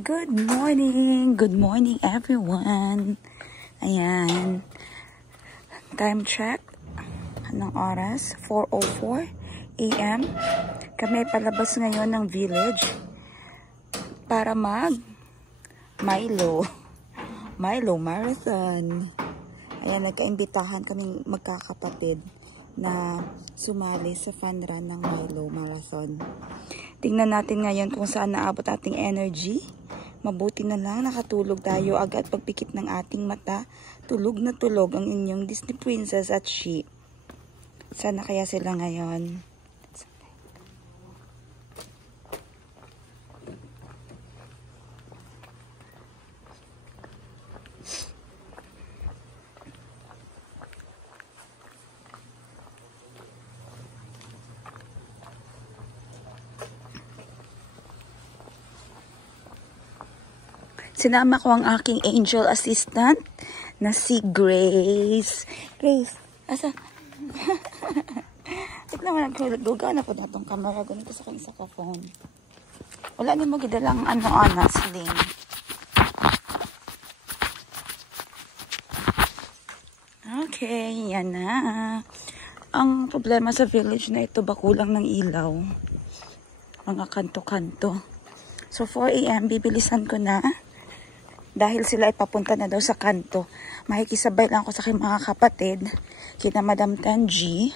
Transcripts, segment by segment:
Good morning everyone. Ayan. Time check. Anong oras? 4:04 AM. Kami palabas ngayon ng village para Milo Marathon. Ayan, nagkaimbitahan kaming magkakapatid na sumali sa fun run ng Milo Marathon. Tingnan natin ngayon kung saan naabot ating energy. Mabuti na lang nakatulog tayo agad pagpikit ng ating mata. Tulog na tulog ang inyong Disney Princess at she. Sana kaya sila ngayon. Sinama ko ang aking angel assistant na si Grace. Grace, asa? Tignan mo naglugaw na po na itong camera. Ganito sa kanya sa phone. Wala niyo magidalang sling. Okay, yan na. Ang problema sa village na ito, bakulang ng ilaw. Mga kanto-kanto. So 4 AM, bibilisan ko na. Dahil sila ay papunta na daw sa kanto. Makikisabay lang ako sa aking mga kapatid. Kina Madam Tanji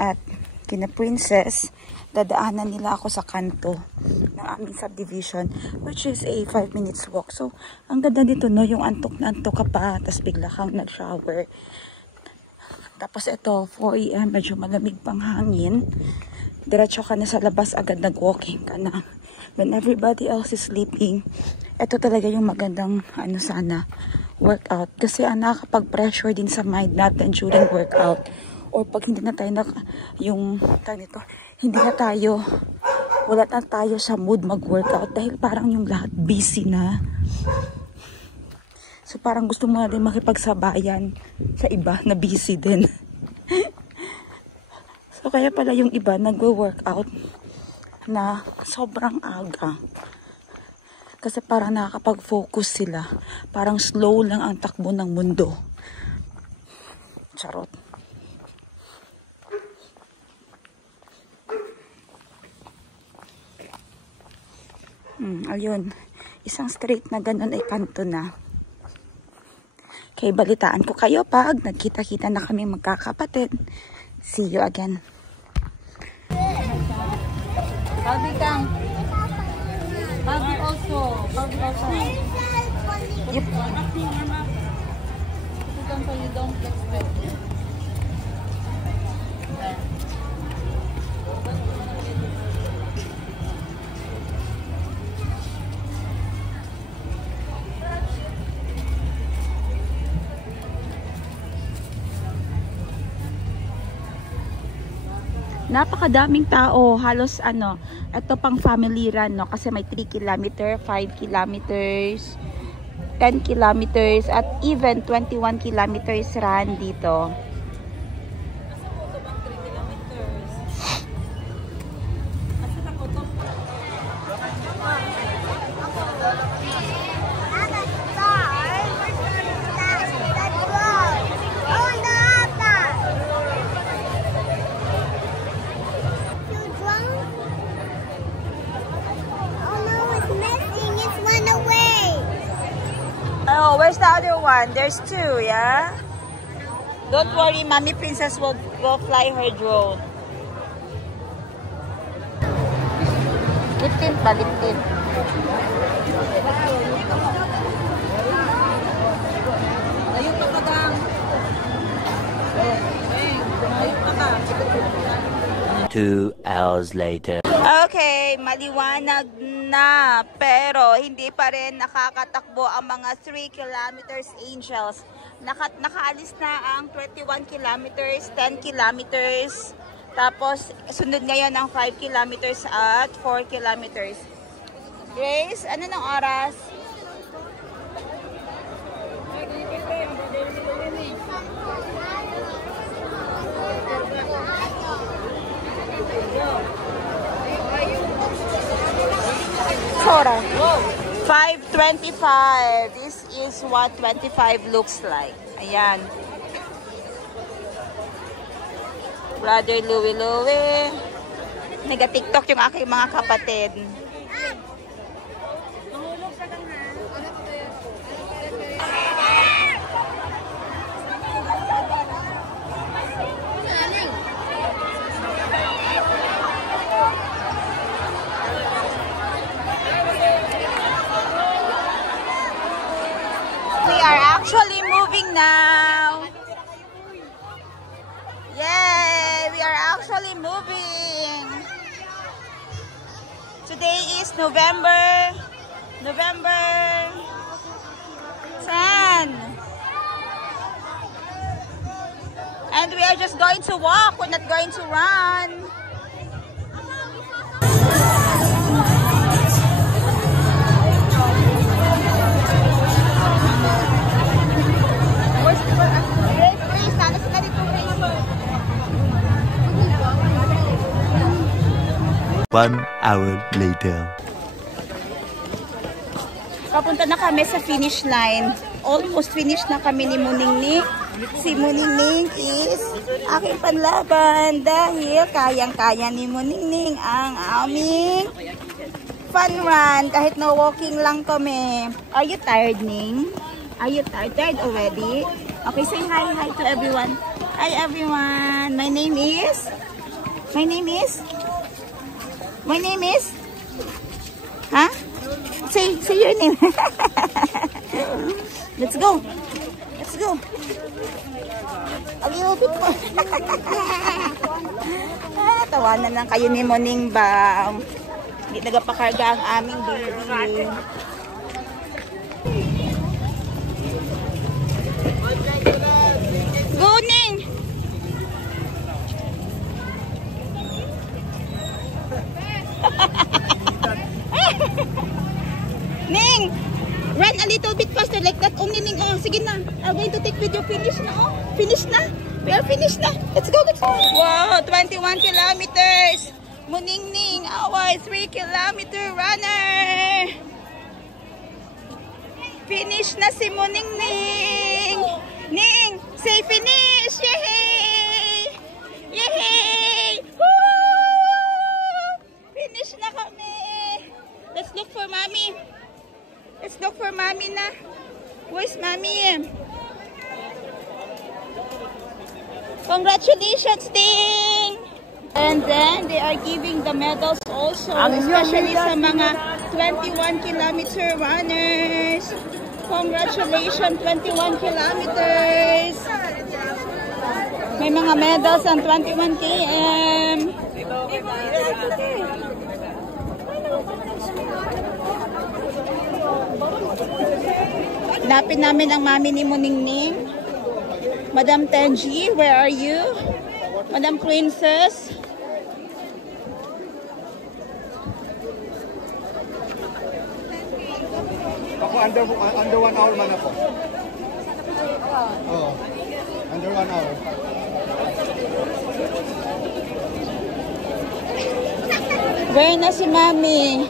at kina Princess. Dadaanan nila ako sa kanto ng aming subdivision, which is a 5 minutes walk. So, ang ganda dito, no? Yung antok na antok ka pa, tapos bigla kang nag-shower. Tapos ito, 4 AM, medyo malamig pang hangin. Diretso ka na sa labas, agad nag-walking ka na. When everybody else is sleeping, ito talaga yung magandang workout. Kasi nakakapag-pressure din sa mind natin during workout. Or pag hindi na tayo wala na tayo sa mood mag-workout dahil parang yung lahat busy na. So parang gusto mo na din makipagsabayan sa iba na busy din. So kaya pala yung iba nagwo-workout na sobrang aga. Kasi parang nakakapag-focus sila. Parang slow lang ang takbo ng mundo. Charot. Ayun. Isang straight na ganun ay kanto na. Kaya balitaan ko kayo pag nagkita-kita na kami magkakapatid. See you again. Barbie kang. Barbie also. Yep. So you don't expect it. Napakadaming tao, halos ito pang family run, no? Kasi may 3 kilometer, 5 kilometers, 10 kilometers, at even 21 kilometers run dito. Oh, where's the other one? There's 2, yeah? Don't worry, Mommy Princess will fly her drone. Lip-tint ba? Lip-tint. Ayun pa kadang. Ayun pa ka. 2 hours later. Okay, maliwanag na, pero hindi pa rin nakakatakbo ang mga 3 kilometers angels. Nakaalis na ang 21 kilometers, 10 kilometers, tapos sunod ngayon ang 5 kilometers at 4 kilometers. Grace, ano ng oras? Sora. 25. This is what 25 looks like. Ayan. Brother Louie Louie. Nag-TikTok yung aking mga kapatid. We are actually moving now. Yay! We are actually moving. Today is November 10. And we are just going to walk. We're not going to run. One hour later. Papunta na kami sa finish line. Almost finish na kami ni Muningning. Si Muningning is aking panlaban dahil kayang-kaya ni Muningning ang aming fun run. Kahit no walking lang kami. Are you tired, Ning? Are you tired? Tired already? Okay, say hi. Hi to everyone. Hi, everyone. My name is? Huh? Say your name. Let's go. A little bit more. Tawanan lang kayo ni Moning ba? Hindi nagapakarga ang aming baby. Go, Ning! Ning! Run a little bit faster like that. Only Ning. Oh, sige na. I'm going to take video. Finish na. Oh. Finish na. We are finished na. Let's go. Wow, 21 kilometers. Muningning, our 3-kilometer runner. Finish na si Muningning. Ning, say finish. Yay! Yay! Woo! Finish na kami. Let's look for mommy. Let's look for mommy na. Where's mommy? Congratulations, Ding! And then they are giving the medals also, especially sa mga 21-kilometer runners. Congratulations, 21 kilometers. May mga medals ang 21 km. Hanapin namin ang mami ni Muningning. Madam Tenji, where are you? Madam Princess. Ako under 1 hour man ako. Oh. Under 1 hour. Where na si Mami?